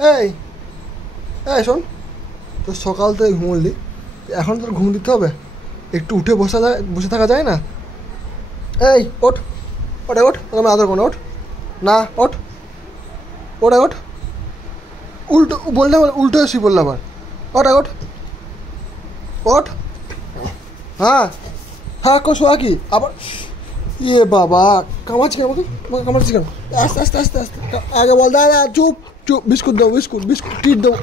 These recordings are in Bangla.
এই এই শোন, তো সকাল থেকে ঘুমলি, এখন তোর ঘুম দিতে হবে, একটু উঠে বসে থাকা যায় না? এই ওঠ, ওটা ওঠ, আমি আদর করো, ওঠ না, ওঠ ওটা ওঠ, উল্টো বললে উল্টো এসি বললে আবার, ওটা ওঠ ওঠ, হ্যাঁ হ্যাঁ শোয়া কি আবার, ইয়ে বাবা কামাচ্ছি কেন আমাকে, কামাচ্ছি কেন? আস্তে আস্তে আস্তে আস্তে আগে বল, দাদা চুপ চুপ, বিস্কুট দাও, বিস্কুট বিস্কুট ট্রিট দাও,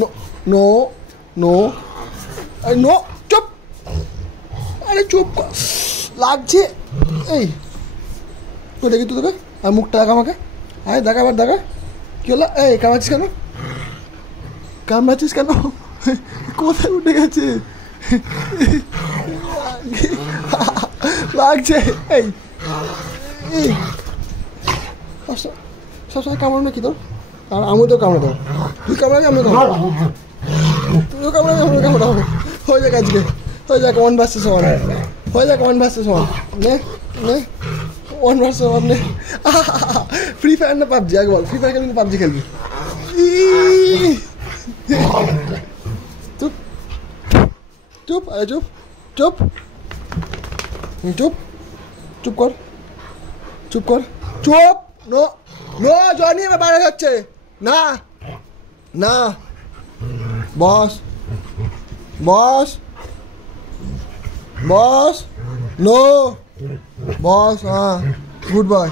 নো নো নো নো, চুপ, আরে চুপ লাগছে। এই তো দেখি তো তোকে, আর মুখটা দেখা আমাকে, আয় দেখা, আবার দেখা, কী হলো? এই কামাচ্ছিস কেন, কামড়াচ্ছিস কেন? কোথায় উঠে গেছে? লাগছে। এই এই সবসময় কামড়ানো কি তোর? আর আমি তো কামড়ে দেবো, তুই কামড়াবি আমি কামড়াবো, তুইও কামড়াবি আমি কামড়াবো, হয়ে যাক আজকে, হয়ে যাক 1 vs 1, হয়ে যাক 1 vs 1, নে নে 1 vs 1 নে। ফ্রি ফায়ার না পাবজি? আগে বল, ফ্রি ফায়ার খেলবি না পাবজি খেলবি? চুপ চুপ, আরে চুপ চুপ চুপ, চুপ কর, চুপ কর, চুপ, নো নো, জনি আমার বাইরে যাচ্ছে না, না, বস বস বস, নো বস, হ্যাঁ গুড বয়।